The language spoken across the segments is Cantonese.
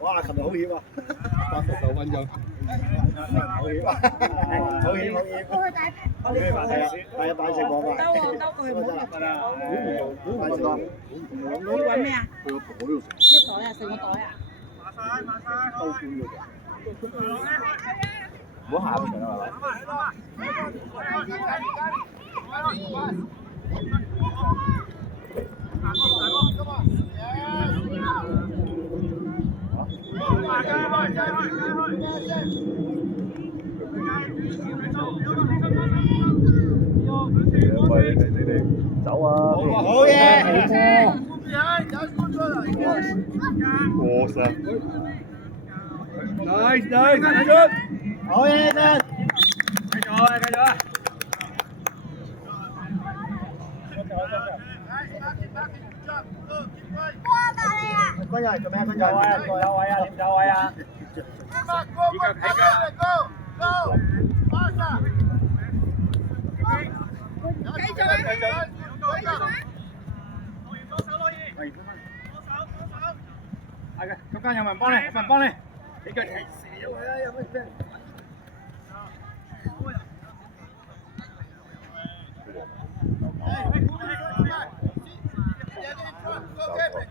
哇！琴日好險啊，89分鐘，好險啊！好險好險！係啊，擺食網啊！兜過去唔好入啦。擺食網。你揾咩啊？去個袋度食。咩袋啊？成個袋啊？兜端嗰隻。唔好下場啊！喂，你哋走啊！好嘢！過身。Nice，好嘢，真。繼續啊！繼續啊！君日做咩啊？君日有位啊！有位啊！點走位啊？起腳起腳。係嘅，中間有人幫你，有人幫你。起腳射咗佢啦，有咩聲？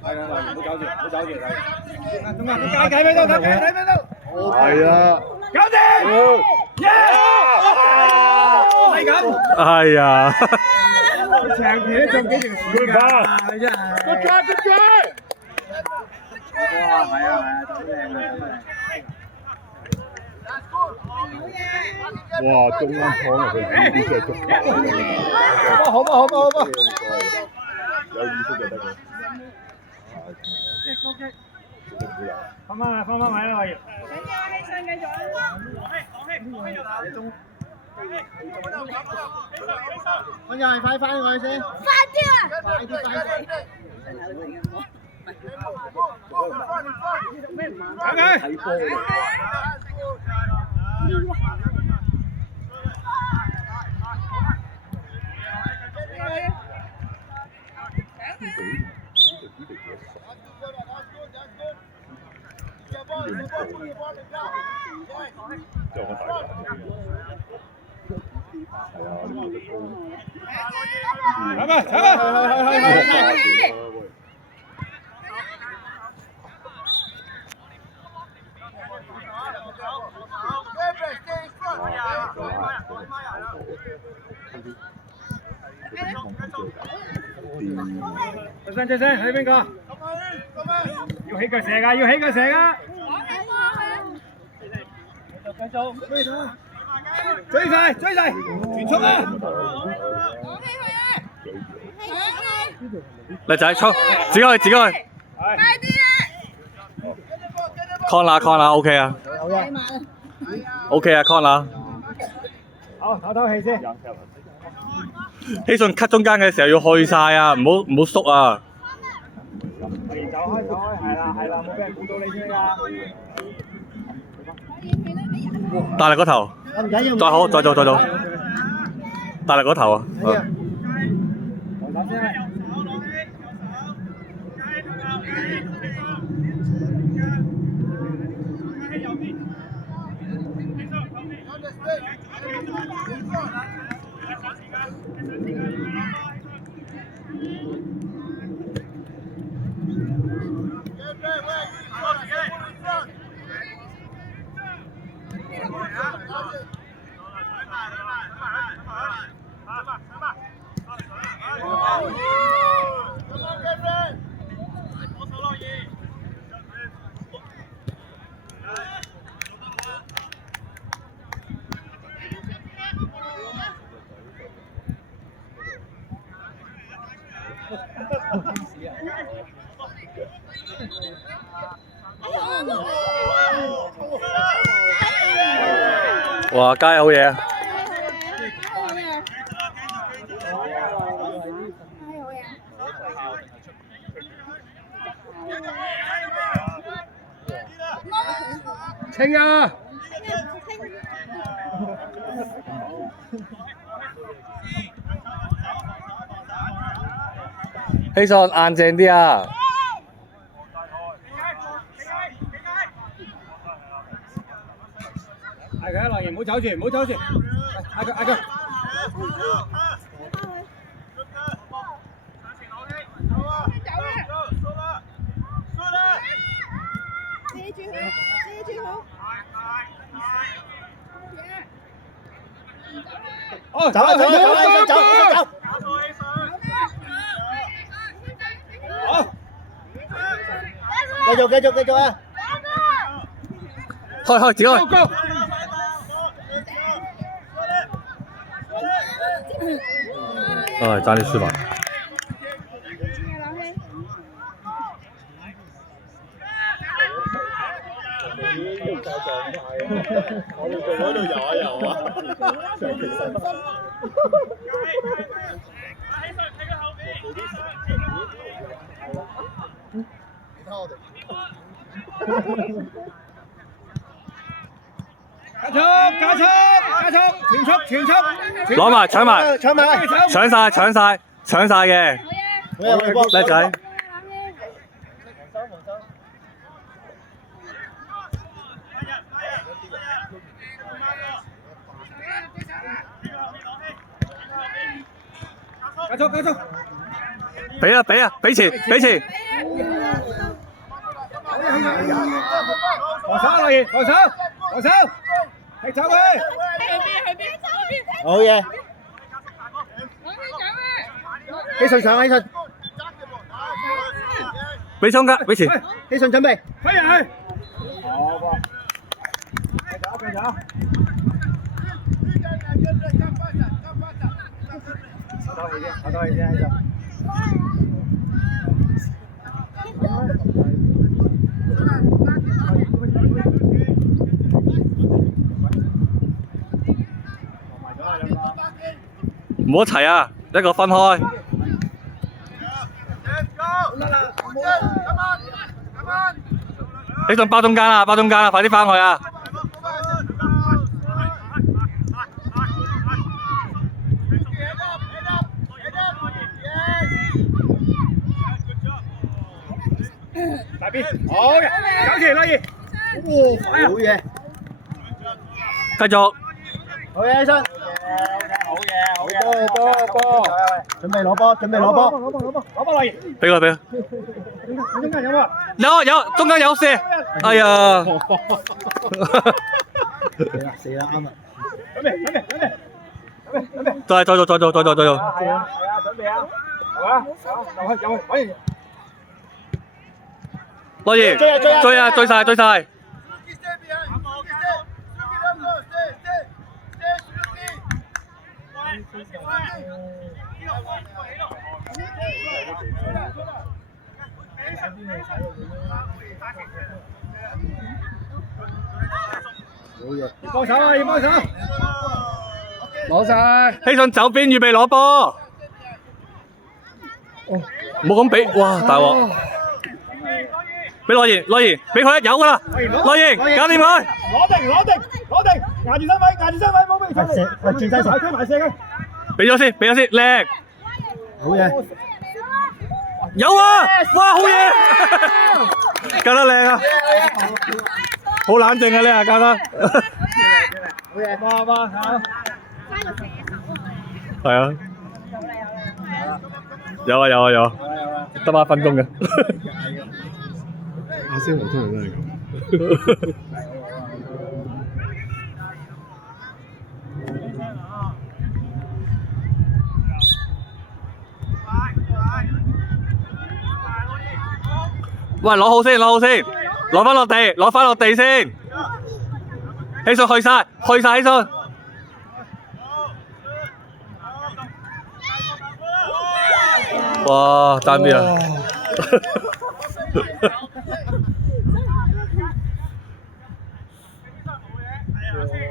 係啊，唔好搞住，唔好搞住，中間睇咩到？睇咩到？係啊，搞掂！係咁。係啊。長期都中幾條線㗎，真係。個菜。哇！係啊，真靚啊！哇！中間闖入去，呢啲真係足球。好波！有意識就得嘅。放翻位啦，我要。我又係快翻我先。快啲！睇波。最聲，係邊個？要起腳射㗎，要起腳射㗎！繼續，追晒，全速啊！嚟仔衝，自己去。快啲啊！con 啦 ，OK 啊，OK 啊 ，con 啦。好，唞氣先。希信 cut 中間嘅時候要去晒啊，唔好縮啊。走開，係啦，冇俾人估到你先㗎。大力嗰頭，再好，再做，大力嗰頭啊！哇！街好嘢啊！清啊！希信硬淨啲啊！佢，來唔好走住，唔好走住，嗌佢嗌佢。哦，走啊走啊走啊走啊走！好，繼續啊！開，自己開。唉，爭啲輸埋。我哋仲喺度遊啊遊啊，長期身身。你睇我哋。加速！全速！攞埋，搶埋，搶晒嘅，叻仔。加速！俾錢。防守，落熱，防守，踢走佢。好嘢。希順上，俾衝㗎，俾錢。希順準備。飛入去。好噃。繼續。好多嘢先，唔好一齊啊，一個分開。你仲包中間啊，快啲翻去啊！大邊，好嘅，搞住落熱，好嘢，繼續。好嘢，起身，好波，準備攞波，落熱，俾佢。中間有冇啊？有，中間有射。哎呀！死啦，啱啦，準備，再做。係啊，準備啊，係嘛？入去，反應。落熱，追晒。幫手啊！要幫手，攞晒。希順走邊，預備攞波。唔好咁俾，哇！大鑊。俾羅賢，俾佢有㗎啦。羅賢，搞掂佢。攞定，壓住身位，冇俾佢射，轉身手推埋射嘅。俾咗先，叻。好嘢。有啊！哇，好嘢！教得靚啊！好冷靜啊，你啊，教得。好嘢，哇！係啊。有啊，得8分鐘嘅。阿仙奴通常都係咁。喂，攞好先，攞翻落地先。希順去晒，希順。哇，爭啲啊！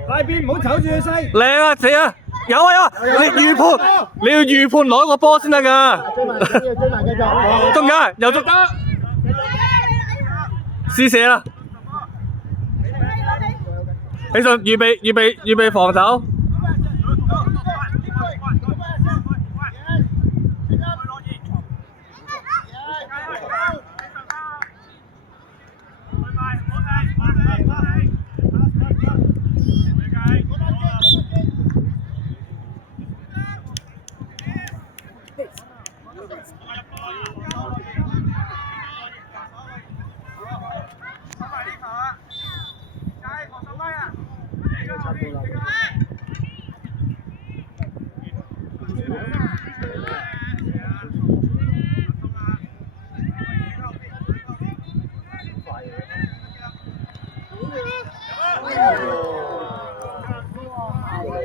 拉邊唔好瞅住佢西。靚啊，死啊！有啊！你要預判攞個波先得㗎。追埋繼續。中間又捉得。試射啦！希順預備防守。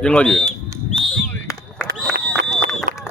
應該完。